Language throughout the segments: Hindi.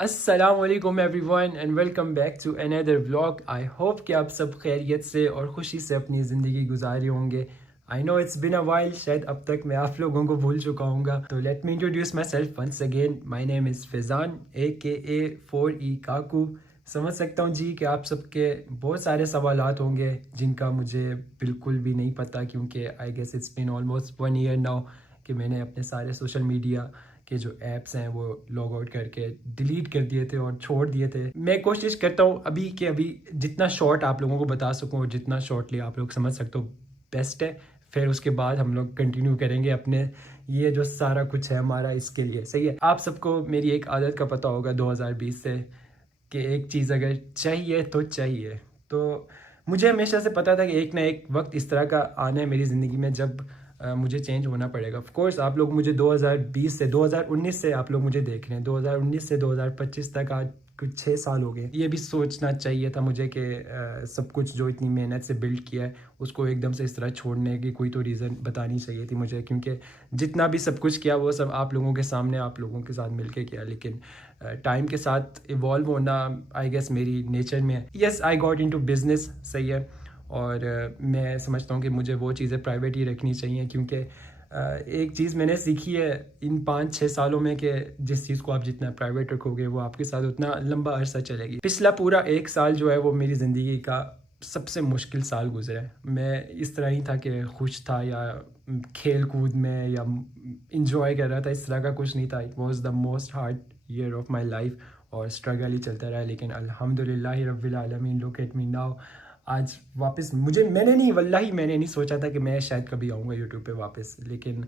अस्सलामुअलैकुम everyone and welcome back to another vlog. I hope कि आप सब खैरियत से और ख़ुशी से अपनी ज़िंदगी गुजारे होंगे। I know it's been a while, शायद अब तक मैं आप लोगों को भूल चुका हूँ। तो let me introduce myself once again. My name is Faizan AKA 4E काकू। समझ सकता हूँ जी कि आप सबके बहुत सारे सवालात होंगे जिनका मुझे बिल्कुल भी नहीं पता, क्योंकि I guess it's been almost 1 year now कि मैंने अपने सारे सोशल मीडिया के जो ऐप्स हैं वो लॉग आउट करके डिलीट कर दिए थे और छोड़ दिए थे। मैं कोशिश करता हूँ अभी के अभी जितना शॉर्ट आप लोगों को बता सकूँ और जितना शॉर्टली आप लोग समझ सकते हो बेस्ट है। फिर उसके बाद हम लोग कंटिन्यू करेंगे अपने ये जो सारा कुछ है हमारा इसके लिए। सही है। आप सबको मेरी एक आदत का पता होगा 2020 से कि एक चीज़ अगर चाहिए तो चाहिए। तो मुझे हमेशा से पता था कि एक ना एक वक्त इस तरह का आना है मेरी ज़िंदगी में जब मुझे चेंज होना पड़ेगा। ऑफ कोर्स आप लोग मुझे 2020 से 2019 से आप लोग मुझे देख रहे हैं, 2019 से 2025 तक आज कुछ 6 साल हो गए। ये भी सोचना चाहिए था मुझे कि सब कुछ जो इतनी मेहनत से बिल्ड किया है उसको एकदम से इस तरह छोड़ने की कोई तो रीज़न बतानी चाहिए थी मुझे, क्योंकि जितना भी सब कुछ किया वो सब आप लोगों के सामने आप लोगों के साथ मिलके किया। लेकिन टाइम के साथ इवॉल्व होना आई गेस मेरी नेचर में है। Yes, I got into business. सही है। और मैं समझता हूँ कि मुझे वो चीज़ें प्राइवेट ही रखनी चाहिए, क्योंकि एक चीज़ मैंने सीखी है इन 5-6 सालों में कि जिस चीज़ को आप जितना प्राइवेट रखोगे वो आपके साथ उतना लंबा अरसा चलेगी। पिछला पूरा 1 साल जो है वो मेरी ज़िंदगी का सबसे मुश्किल साल गुजरा है। मैं इस तरह ही था कि खुश था या खेल कूद में या इंजॉय कर रहा था, इस तरह का कुछ नहीं था। It was the most hard year of my life और स्ट्रगल ही चलता रहा। लेकिन अल्हम्दुलिल्लाह रब्बिल आलमीन, लुक एट मी नाउ। आज वापस मैंने नहीं सोचा था कि मैं शायद कभी आऊँगा यूट्यूब पे वापस। लेकिन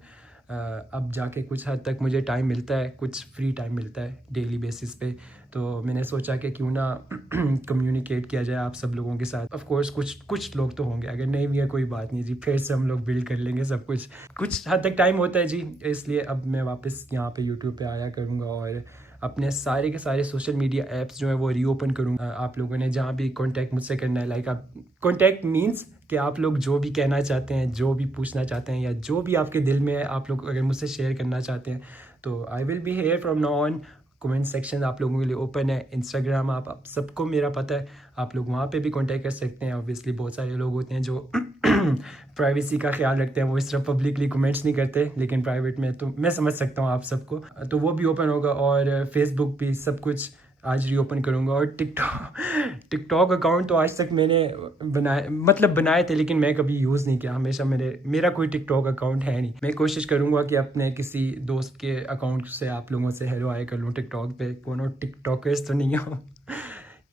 अब जाके कुछ हद तक मुझे टाइम मिलता है, कुछ फ्री टाइम मिलता है डेली बेसिस पे। तो मैंने सोचा कि क्यों ना कम्युनिकेट किया जाए आप सब लोगों के साथ। ऑफ कोर्स कुछ लोग तो होंगे, अगर नहीं भी है कोई बात नहीं जी, फिर से हम लोग बिल्ड कर लेंगे सब कुछ। कुछ हद तक टाइम होता है जी, इसलिए अब मैं वापस यहाँ पे यूट्यूब पे आया करूँगा और अपने सारे के सारे सोशल मीडिया ऐप्स जो है वो रीओपन करूँगा। आप लोगों ने जहाँ भी कांटेक्ट मुझसे करना है, लाइक आप कांटेक्ट मींस कि आप लोग जो भी कहना चाहते हैं, जो भी पूछना चाहते हैं या जो भी आपके दिल में है, आप लोग अगर मुझसे शेयर करना चाहते हैं तो I will be here from now on. Comment section आप लोगों के लिए ओपन है। इंस्टाग्राम आप सबको मेरा पता है, आप लोग वहाँ पे भी कांटेक्ट कर सकते हैं। ऑब्वियसली बहुत सारे लोग होते हैं जो प्राइवेसी का ख्याल रखते हैं, वो इस तरह पब्लिकली कमेंट्स नहीं करते, लेकिन प्राइवेट में तो मैं समझ सकता हूँ आप सबको। तो वो भी ओपन होगा और फेसबुक भी सब कुछ आज रीओपन करूँगा। और टिकटॉक अकाउंट तो आज तक मैंने बनाए थे, लेकिन मैं कभी यूज़ नहीं किया। हमेशा मेरा कोई टिकटॉक अकाउंट है नहीं। मैं कोशिश करूँगा कि अपने किसी दोस्त के अकाउंट से आप लोगों से हेलो हाय कर लूँ टिकटॉक पे। कोनो टिकटॉकर्स तो नहीं हो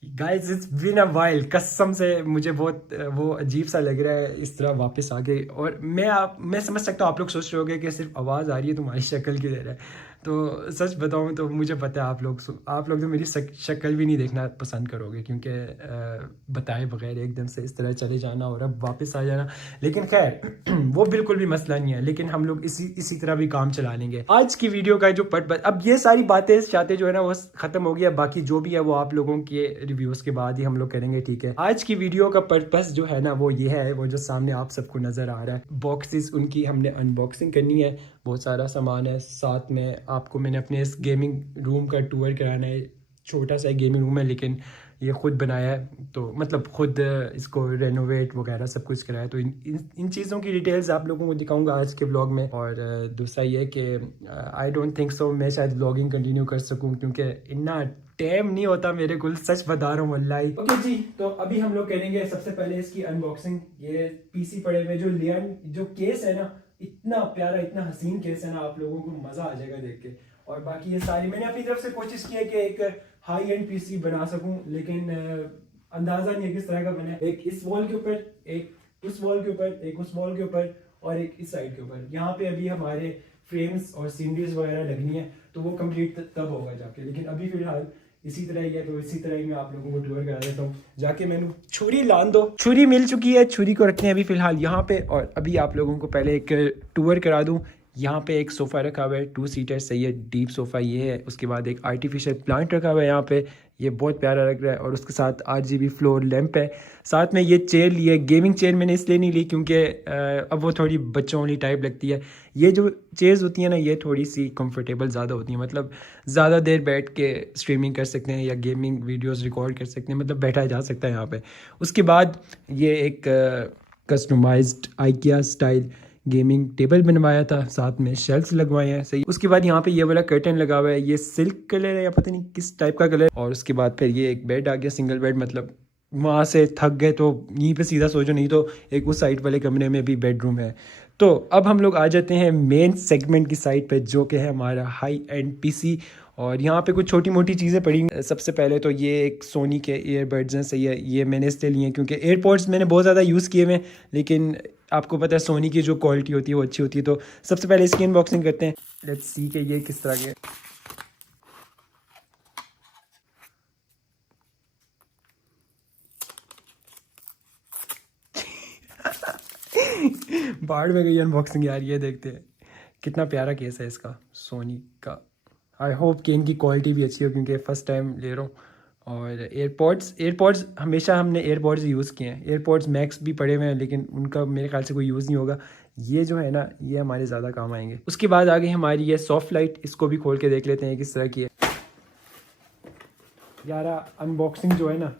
guys, it's been a while. कसम से मुझे बहुत वो अजीब सा लग रहा है इस तरह वापस आ गए। और मैं समझ सकता हूँ आप लोग सोच रहे होंगे कि सिर्फ आवाज़ आ रही है तुम्हारी शक्ल की तरह है। तो सच बताऊँ तो मुझे पता है आप लोग तो मेरी शक्ल भी नहीं देखना पसंद करोगे, क्योंकि बताए बगैर एकदम से इस तरह चले जाना और अब वापस आ जाना। लेकिन खैर वो बिल्कुल भी मसला नहीं है, लेकिन हम लोग इसी तरह भी काम चला लेंगे। आज की वीडियो का जो अब ये सारी बातें चाहते जो है ना वो ख़त्म हो गया। बाकी जो भी है वो आप लोगों के रिव्यूज़ के बाद ही हम लोग करेंगे, ठीक है। आज की वीडियो का पर्पस जो है ना वो ये है, वो जो सामने आप सबको नज़र आ रहा है बॉक्सेस, उनकी हमने अनबॉक्सिंग करनी है। बहुत सारा सामान है, साथ में आपको मैंने अपने इस गेमिंग रूम का टूर कराना है। छोटा सा गेमिंग रूम है लेकिन ये ख़ुद बनाया है, तो मतलब ख़ुद इसको रेनोवेट वगैरह सब कुछ कराया। तो इन चीज़ों की डिटेल्स आप लोगों को दिखाऊंगा आज के व्लॉग में। और दूसरा ये है कि आई डोंट थिंक सो मैं शायद व्लॉगिंग कंटिन्यू कर सकूं, क्योंकि इतना टाइम नहीं होता मेरे को, सच बता रहा हूँ वल्लाही। ओके जी, तो अभी हम लोग करेंगे सबसे पहले इसकी अनबॉक्सिंग। ये पीसी पड़े हुए जो लियन जो केस है ना, इतना प्यारा इतना हसीन केस है ना, आप लोगों को मज़ा आ जाएगा देख के। और बाकी ये सारी मैंने अपनी तरफ से कोशिश की है कि एक हाई एंड पीसी बना सकूं, लेकिन अंदाज़ा नहीं है किस तरह का बना। एक इस वॉल के ऊपर, एक उस वॉल के ऊपर, एक उस वॉल के ऊपर और एक इस साइड के ऊपर। यहाँ पे अभी हमारे फ्रेम्स और सीनरीज वगैरह लगनी है, तो वो कंप्लीट तब होगा जाके। लेकिन अभी फिलहाल इसी तरह ही है, तो इसी तरह ही मैं आप लोगों को टूर करा देता हूँ। जाके मैंने छुरी लान दो, छुरी मिल चुकी है, छुरी को रखते हैं अभी फिलहाल यहाँ पे। और अभी आप लोगों को पहले एक टूर करा दूँ यहाँ पे एक सोफ़ा रखा हुआ है 2 सीटर, सही है, डीप सोफ़ा ये है। उसके बाद एक आर्टिफिशियल प्लांट रखा हुआ है यहाँ पे, ये बहुत प्यारा लग रहा है। और उसके साथ RGB फ्लोर लैंप है। साथ में ये चेयर ली है, गेमिंग चेयर मैंने इसलिए नहीं ली क्योंकि अब वो थोड़ी बच्चों वाली टाइप लगती है। ये जो चेयर्स होती हैं ना, ये थोड़ी सी कंफर्टेबल ज़्यादा होती हैं, मतलब ज़्यादा देर बैठ के स्ट्रीमिंग कर सकते हैं या गेमिंग वीडियोस रिकॉर्ड कर सकते हैं, मतलब बैठा जा सकता है यहाँ पे। उसके बाद ये एक customised IKEA style gaming table बनवाया था, साथ में शेल्फ्स लगवाए हैं, सही। उसके बाद यहाँ पे ये वाला कर्टन लगा हुआ है, ये सिल्क कलर है या पता नहीं किस टाइप का कलर। और उसके बाद फिर ये एक बेड आ गया, सिंगल बेड, मतलब वहाँ से थक गए तो यहीं पे सीधा सो जाओ, नहीं तो एक उस साइड वाले कमरे में भी बेडरूम है। तो अब हम लोग आ जाते हैं मेन सेगमेंट की साइड पे, जो कि है हमारा हाई एंड PC। और यहाँ पे कुछ छोटी मोटी चीज़ें पड़ी। सबसे पहले तो ये एक सोनी के ईयरबड्स हैं, सही है, ये मैंने इसलिए लिए हैं क्योंकि एयरपॉड्स मैंने बहुत ज़्यादा यूज़ किए हुए हैं, लेकिन आपको पता है सोनी की जो क्वालिटी होती है वो अच्छी होती है। तो सबसे पहले इसकी अनबॉक्सिंग करते हैं, लेट्स सी कि ये किस तरह के। बाहर में गई अनबॉक्सिंग यार। ये देखते हैं कितना प्यारा केस है इसका, सोनी का। आई होप कि इनकी क्वालिटी भी अच्छी हो क्योंकि फ़र्स्ट टाइम ले रहा हूँ। और एयरपॉड्स हमेशा हमने एयरपॉड्स यूज़ किए हैं। एयरपॉड्स मैक्स भी पड़े हुए हैं लेकिन उनका मेरे ख्याल से कोई यूज़ नहीं होगा। ये जो है ना, ये हमारे ज़्यादा काम आएंगे। उसके बाद आ गई हमारी ये सॉफ्ट लाइट, इसको भी खोल के देख लेते हैं किस तरह की है। यार अनबॉक्सिंग जो है ना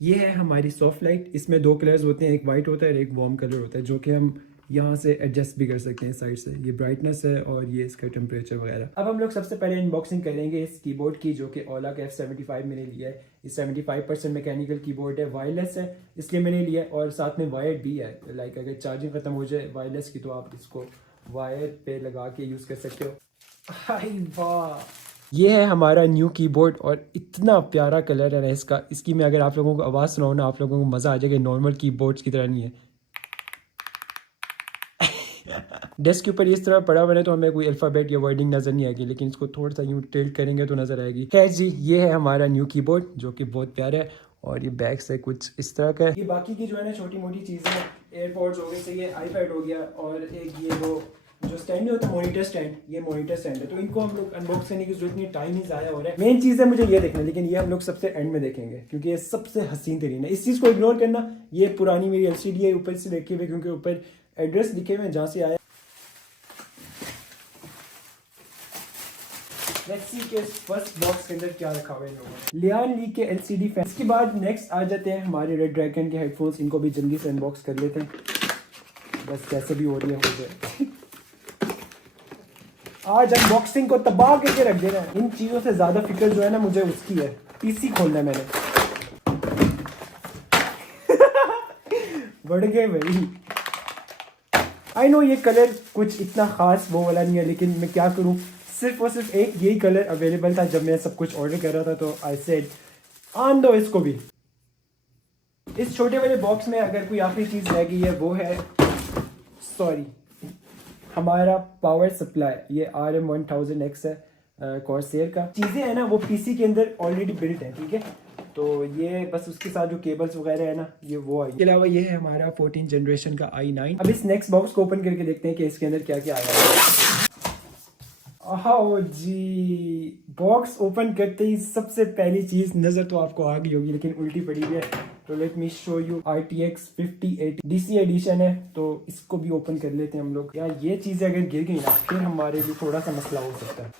ये है हमारी सॉफ्ट लाइट। इसमें 2 कलर्स होते हैं, एक वाइट होता है और एक वार्म कलर होता है, जो कि हम यहाँ से एडजस्ट भी कर सकते हैं साइड से। ये ब्राइटनेस है और ये इसका टेम्परेचर वगैरह। अब हम लोग सबसे पहले अनबॉक्सिंग करेंगे इस कीबोर्ड की, जो कि ओला का F75 मैंने लिया है। ये 75% मैकेनिकल कीबोर्ड है, वायरलेस है इसलिए मैंने लिया है, और साथ में वायर्ड भी है। लाइक अगर चार्जिंग खत्म हो जाए वायरलेस की तो आप इसको वायर पे लगा के यूज़ कर सकते हो। हाय वाह, ये है हमारा न्यू कीबोर्ड और इतना प्यारा कलर है ना इसका। इसकी मैं अगर आप लोगों को आवाज़ सुनाऊँ ना, आप लोगों को मज़ा आ जाएगा। नॉर्मल कीबोर्ड्स की तरह नहीं है। डेस्क के ऊपर इस तरह पड़ा हुआ है तो हमें कोई अल्फ़ाबेट या वर्डिंग नज़र नहीं आएगी, लेकिन इसको थोड़ा सा यूँ टिल्ट करेंगे तो नज़र आएगी। खैर जी, ये है हमारा न्यू कीबोर्ड जो कि बहुत प्यारा है। और ये बैक से कुछ इस तरह का है। ये बाकी की जो है ना छोटी मोटी चीज़ें, एयरपॉड्स हो गए, सही है, आईपैड हो गया, और एक ये जो स्टैंड नहीं होता मॉनिटर स्टैंड, ये मॉनिटर स्टैंड है। तो इनको हम लोग अनबॉक्स करने की जरूरत नहीं, टाइम ही ज़ाया हो रहा है। मेन चीज़ है मुझे ये देखना, लेकिन ये हम लोग सबसे एंड में देखेंगे क्योंकि ये सबसे हसीन तरीन है। इस चीज़ को इग्नोर करना। ये पुरानी मेरी LCD है, ऊपर से देखे हुए क्योंकि ऊपर एड्रेस लिखे हुए हैं जहाँ से आया। लेट्स सी के फर्स्ट बॉक्स के अंदर क्या रखा हुआ है इन लोगों ने। लियान ली के LCD फैन। इसके बाद नेक्स्ट आ जाते हैं हमारे रेड ड्रैगन के हेडफोन्स। इनको भी जल्दी से अनबॉक्स कर लेते हैं, बस कैसे भी हो रही है हो जाए। आज अनबॉक्सिंग को तबाह करके रख देना है। इन चीज़ों से ज़्यादा फिक्र जो है ना मुझे उसकी है। PC खोलना है मैंने। बढ़ गए भाई। आई नो ये कलर कुछ इतना खास वो वाला नहीं है, लेकिन मैं क्या करूँ, सिर्फ और सिर्फ एक यही कलर अवेलेबल था जब मैं सब कुछ ऑर्डर कर रहा था, तो आई सेड आन दो इसको भी। इस छोटे वाले बॉक्स में अगर कोई आखिरी चीज़ रह गई है वो है, सॉरी, हमारा पावर सप्लाई। ये RM1000X है, कॉर्सेयर का। चीज़ें है ना वो PC के अंदर ऑलरेडी बिल्ट है, ठीक है। तो ये बस उसके साथ जो केबल्स वगैरह है ना, ये वो आई। इसके अलावा ये है हमारा 14 जनरेशन का i9। अब इस नेक्स्ट बॉक्स को ओपन करके देखते हैं कि इसके अंदर क्या क्या आया है। आओ जी, बॉक्स ओपन करते ही सबसे पहली चीज नजर तो आपको आ गई होगी, लेकिन उल्टी पड़ी हुई है। तो let me show you, RTX 5080 DC edition है, तो इसको भी ओपन कर लेते हैं हम लोग। यार ये चीजें अगर गिर गई ना फिर हमारे लिए थोड़ा सा मसला हो सकता है।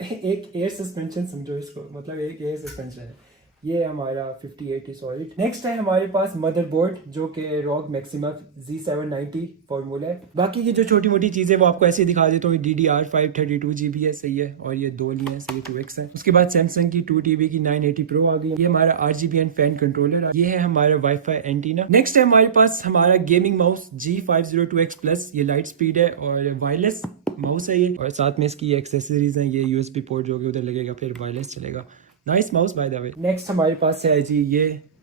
एक एयर सस्पेंशन समझो इसको, मतलब एक एयर सस्पेंशन है। ये हमारा 5080 सॉलिड। नेक्स्ट है हमारे पास मदरबोर्ड, जो कि ROG Maxima Z790 फॉर्मूला है। बाकी की जो छोटी मोटी चीज़ें वो आपको ऐसे दिखा देता हूँ। DDR5 32GB है, सही है, और ये 2 नहीं है, सही है, 2X है। उसके बाद सैमसंग की 2TB की 980 Pro आ गई। ये हमारा RGB एंड फैन कंट्रोलर। ये है हमारा वाईफाई एंटीना। नेक्स्ट है हमारे पास हमारा गेमिंग माउस G502X Plus। ये लाइट स्पीड है और वायरलेस माउस है ये, और साथ में इसकी एक्सेसरीज हैं। ये USB पोर्ट जो कि उधर लगेगा, फिर वायरलेस चलेगा। Nice mouse by the way. Next हमारे पास है जी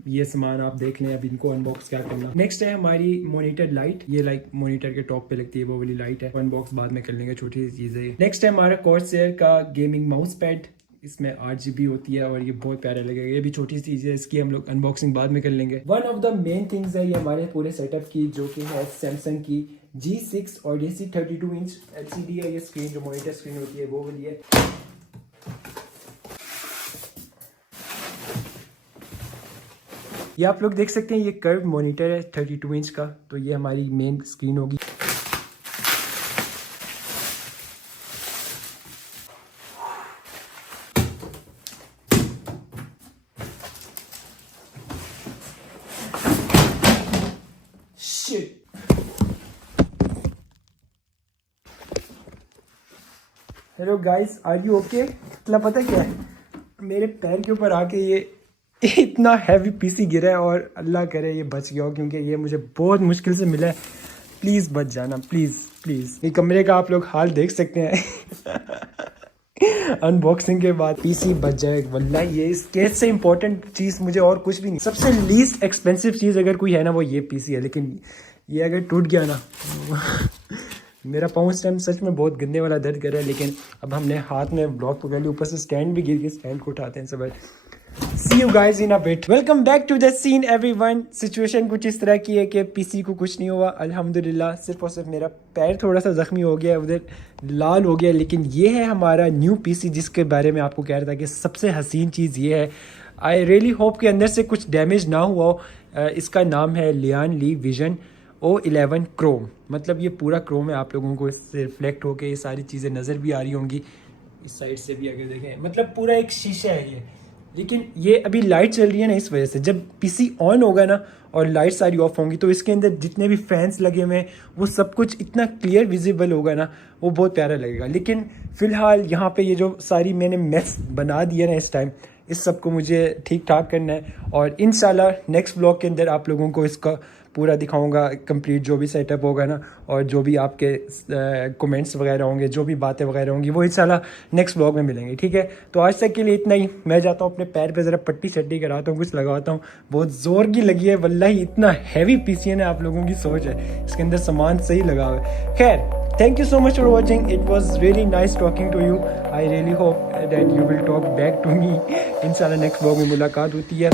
ये सामान आप देख लें, अब इनको अनबॉक्स क्या करना। नेक्स्ट है हमारी मॉनिटर लाइट। ये लाइक मॉनिटर के टॉप पे लगती है वो वाली लाइट है। अनबॉक्स बाद में कर लेंगे, छोटी सी चीज़ है। नेक्स्ट है हमारा कॉर्सेयर का गेमिंग माउस पैड। इसमें 8 GB होती है और ये बहुत प्यारा लगेगा। ये भी छोटी सी चीज़ है, इसकी हम लोग अनबॉक्सिंग बाद में कर लेंगे। One of the main things है ये हमारे पूरे सेटअप की, जो कि है सैमसंग की G6 और DC 32 इंच LCD है। ये स्क्रीन जो मॉनिटर स्क्रीन होती है वो वाली है। ये आप लोग देख सकते हैं, ये कर्व मॉनिटर है 32 इंच का। तो ये हमारी मेन स्क्रीन होगी। Hello guys, are you okay? मतलब पता क्या है, मेरे पैर के ऊपर आके ये इतना हैवी पीसी गिरा है और अल्लाह करे ये बच गया हो, क्योंकि ये मुझे बहुत मुश्किल से मिला है। प्लीज़ बच जाना, प्लीज़ प्लीज़। ये कमरे का आप लोग हाल देख सकते हैं अनबॉक्सिंग के बाद पीसी बच जाए। वल्लाह ये इस केस से इंपॉर्टेंट चीज़ मुझे और कुछ भी नहीं। सबसे लीस्ट एक्सपेंसिव चीज़ अगर कोई है ना वो ये पीसी है। लेकिन ये अगर टूट गया ना मेरा पाँव इस टाइम सच में बहुत गंदे वाला दर्द कर रहा है। लेकिन अब हमने हाथ में ब्लॉक पकड़ लिया, ऊपर से स्टैंड भी गिर गया, स्टैंड को उठाते हैं सब। See you guys in a bit. Welcome back to the scene everyone. Situation कुछ इस तरह की है कि पीसी को कुछ नहीं हुआ अल्हम्दुलिल्लाह। सिर्फ और सिर्फ मेरा पैर थोड़ा सा ज़ख्मी हो गया, उधर लाल हो गया। लेकिन ये है हमारा न्यू पीसी, जिसके बारे में आपको कह रहा था कि सबसे हसीन चीज़ ये है। आई रियली होप कि अंदर से कुछ डैमेज ना हुआ हो। इसका नाम है लियान ली विजन O11 क्रोम। मतलब ये पूरा क्रोम है, आप लोगों को इससे रिफ्लेक्ट होकर ये सारी चीज़ें नज़र भी आ रही होंगी। इस साइड से भी अगर देखें, मतलब पूरा एक शीशा है ये। लेकिन ये अभी लाइट चल रही है ना, इस वजह से जब पीसी ऑन होगा ना और लाइट सारी ऑफ होंगी तो इसके अंदर जितने भी फैंस लगे हुए हैं वो सब कुछ इतना क्लियर विजिबल होगा ना, वो बहुत प्यारा लगेगा। लेकिन फ़िलहाल यहाँ पे ये जो सारी मैंने मेस बना दी है ना इस टाइम, इस सब को मुझे ठीक ठाक करना है। और इंशाल्लाह नेक्स्ट ब्लॉग के अंदर आप लोगों को इसका पूरा दिखाऊंगा कंप्लीट, जो भी सेटअप होगा ना और जो भी आपके कमेंट्स वगैरह होंगे, जो भी बातें वगैरह होंगी, वो इंशाल्लाह नेक्स्ट ब्लॉग में मिलेंगे। ठीक है, तो आज तक के लिए इतना ही। मैं जाता हूँ अपने पैर पे ज़रा पट्टी शट्टी कराता हूँ, कुछ लगाता हूँ। बहुत ज़ोर की लगी है वल्लाही, इतना हैवी पीसी है ना, आप लोगों की सोच है इसके अंदर सामान सही लगा हुआ है। खैर, thank you so much for watching. It was really nice talking to you. I really hope that you will talk back to me. इंशाल्लाह नेक्स्ट ब्लॉग में मुलाकात होती है।